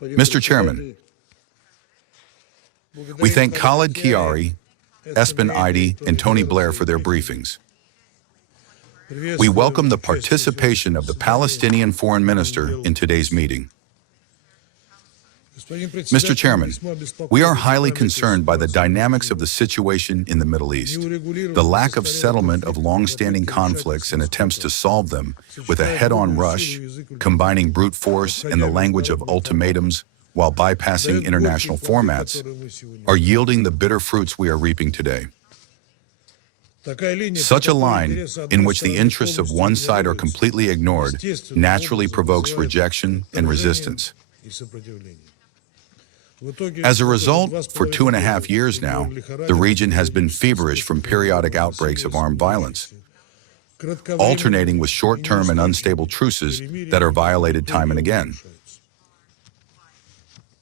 Mr. Chairman, we thank Khaled Kiari, Espen Eide, and Tony Blair for their briefings. We welcome the participation of the Palestinian Foreign Minister in today's meeting. Mr. Chairman, we are highly concerned by the dynamics of the situation in the Middle East. The lack of settlement of long-standing conflicts and attempts to solve them with a head-on rush, combining brute force and the language of ultimatums while bypassing international formats, are yielding the bitter fruits we are reaping today. Such a line, in which the interests of one side are completely ignored, naturally provokes rejection and resistance. As a result, for 2.5 years now, the region has been feverish from periodic outbreaks of armed violence, alternating with short-term and unstable truces that are violated time and again.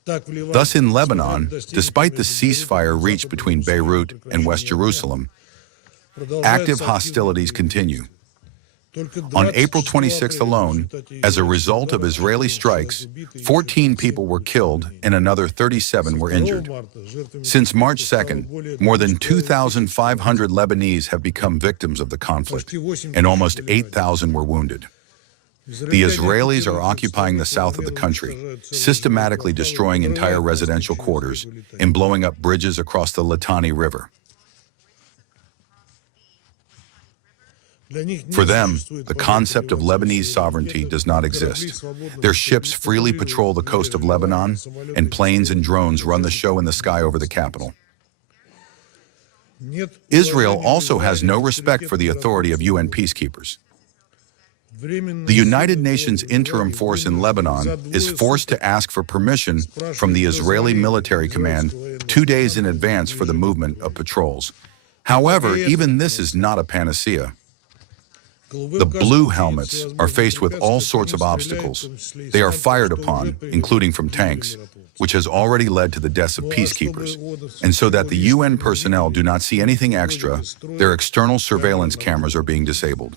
Thus, in Lebanon, despite the ceasefire reached between Beirut and West Jerusalem, active hostilities continue. On April 26th alone, as a result of Israeli strikes, 14 people were killed and another 37 were injured. Since March 2nd, more than 2,500 Lebanese have become victims of the conflict, and almost 8,000 were wounded. The Israelis are occupying the south of the country, systematically destroying entire residential quarters and blowing up bridges across the Litani River. For them, the concept of Lebanese sovereignty does not exist. Their ships freely patrol the coast of Lebanon, and planes and drones run the show in the sky over the capital. Israel also has no respect for the authority of UN peacekeepers. The United Nations interim force in Lebanon is forced to ask for permission from the Israeli military command 2 days in advance for the movement of patrols. However, even this is not a panacea. The blue helmets are faced with all sorts of obstacles. They are fired upon, including from tanks, which has already led to the deaths of peacekeepers. And so that the UN personnel do not see anything extra, their external surveillance cameras are being disabled.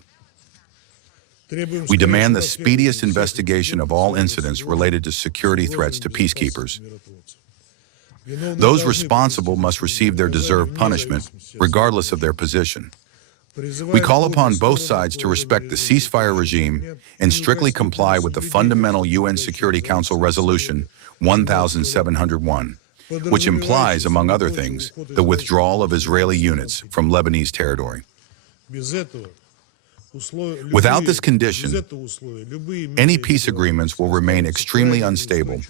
We demand the speediest investigation of all incidents related to security threats to peacekeepers. Those responsible must receive their deserved punishment, regardless of their position. We call upon both sides to respect the ceasefire regime and strictly comply with the fundamental UN Security Council Resolution 1701, which implies, among other things, the withdrawal of Israeli units from Lebanese territory. Without this condition, any peace agreements will remain extremely unstable,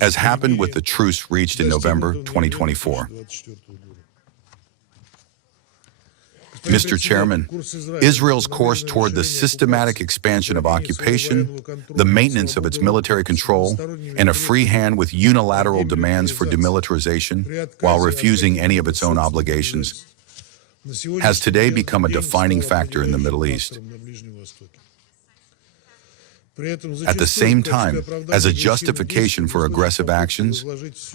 as happened with the truce reached in November 2024. Mr. Chairman, Israel's course toward the systematic expansion of occupation, the maintenance of its military control, and a free hand with unilateral demands for demilitarization while refusing any of its own obligations, has today become a defining factor in the Middle East. At the same time, as a justification for aggressive actions,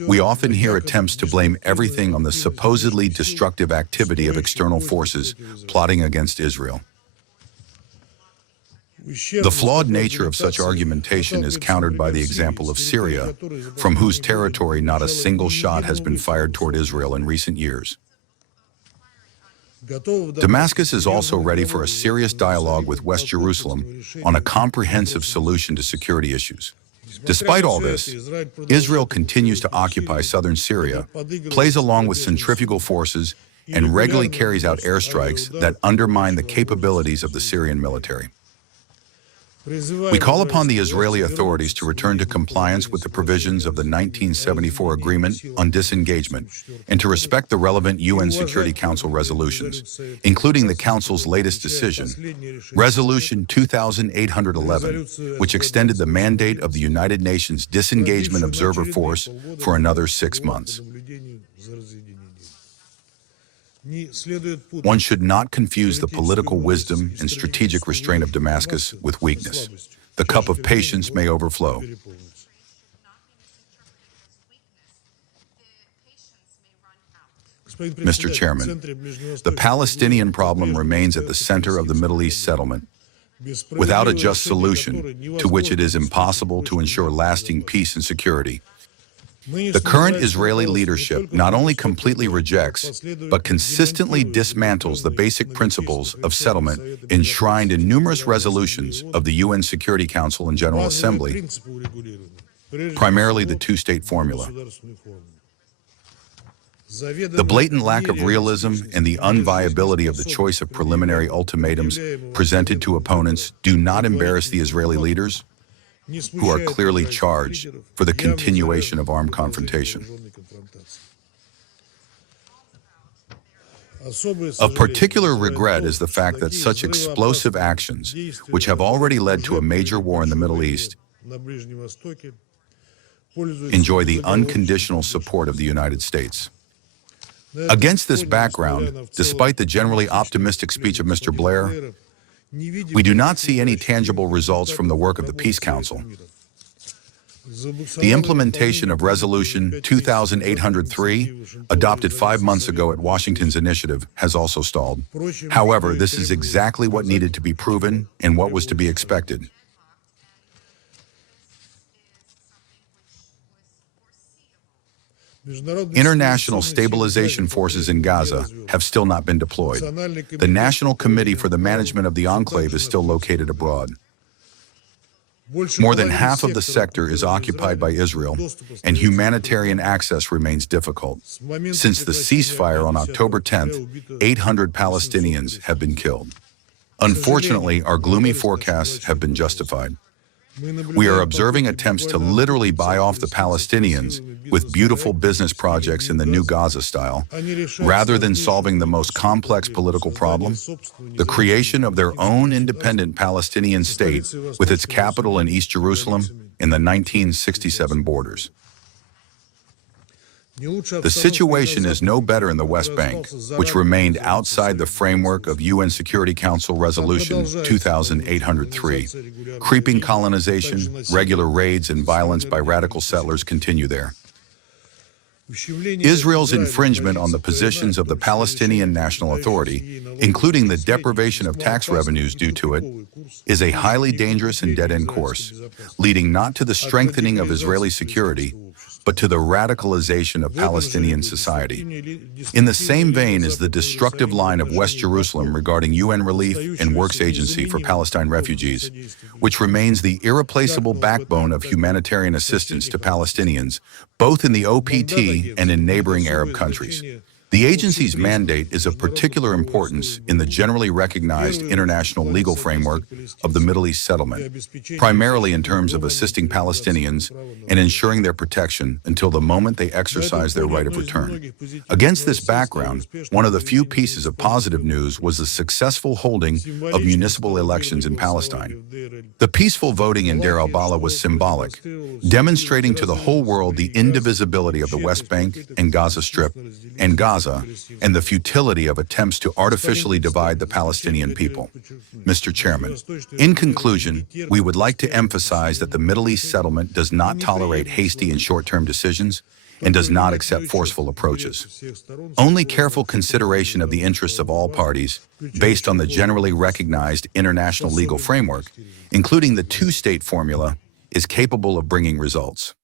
we often hear attempts to blame everything on the supposedly destructive activity of external forces plotting against Israel. The flawed nature of such argumentation is countered by the example of Syria, from whose territory not a single shot has been fired toward Israel in recent years. Damascus is also ready for a serious dialogue with West Jerusalem on a comprehensive solution to security issues. Despite all this, Israel continues to occupy southern Syria, plays along with centrifugal forces, and regularly carries out airstrikes that undermine the capabilities of the Syrian military. We call upon the Israeli authorities to return to compliance with the provisions of the 1974 Agreement on Disengagement and to respect the relevant UN Security Council resolutions, including the Council's latest decision, Resolution 2811, which extended the mandate of the United Nations Disengagement Observer Force for another 6 months. One should not confuse the political wisdom and strategic restraint of Damascus with weakness. The cup of patience may overflow. Mr. Chairman, the Palestinian problem remains at the center of the Middle East settlement, without a just solution, to which it is impossible to ensure lasting peace and security. The current Israeli leadership not only completely rejects, but consistently dismantles the basic principles of settlement enshrined in numerous resolutions of the UN Security Council and General Assembly, primarily the two-state formula. The blatant lack of realism and the unviability of the choice of preliminary ultimatums presented to opponents do not embarrass the Israeli leaders, who are clearly charged for the continuation of armed confrontation. Of particular regret is the fact that such explosive actions, which have already led to a major war in the Middle East, enjoy the unconditional support of the United States. Against this background, despite the generally optimistic speech of Mr. Blair, we do not see any tangible results from the work of the Peace Council. The implementation of Resolution 2803, adopted 5 months ago at Washington's initiative, has also stalled. However, this is exactly what needed to be proven and what was to be expected. International stabilization forces in Gaza have still not been deployed. The National Committee for the Management of the Enclave is still located abroad. More than half of the sector is occupied by Israel, and humanitarian access remains difficult. Since the ceasefire on October 10th, 800 Palestinians have been killed. Unfortunately, our gloomy forecasts have been justified. We are observing attempts to literally buy off the Palestinians with beautiful business projects in the new Gaza style, rather than solving the most complex political problem, the creation of their own independent Palestinian state with its capital in East Jerusalem in the 1967 borders. The situation is no better in the West Bank, which remained outside the framework of UN Security Council Resolution 2803. Creeping colonization, regular raids, and violence by radical settlers continue there. Israel's infringement on the positions of the Palestinian National Authority, including the deprivation of tax revenues due to it, is a highly dangerous and dead-end course, leading not to the strengthening of Israeli security, but to the radicalization of Palestinian society. In the same vein is the destructive line of West Jerusalem regarding UN Relief and Works Agency for Palestine refugees, which remains the irreplaceable backbone of humanitarian assistance to Palestinians, both in the OPT and in neighboring Arab countries. The agency's mandate is of particular importance in the generally recognized international legal framework of the Middle East settlement, primarily in terms of assisting Palestinians and ensuring their protection until the moment they exercise their right of return. Against this background, one of the few pieces of positive news was the successful holding of municipal elections in Palestine. The peaceful voting in Deir al-Balah was symbolic, demonstrating to the whole world the indivisibility of the West Bank and Gaza Strip and Gaza, and the futility of attempts to artificially divide the Palestinian people. Mr. Chairman, in conclusion, we would like to emphasize that the Middle East settlement does not tolerate hasty and short-term decisions and does not accept forceful approaches. Only careful consideration of the interests of all parties, based on the generally recognized international legal framework, including the two-state formula, is capable of bringing results.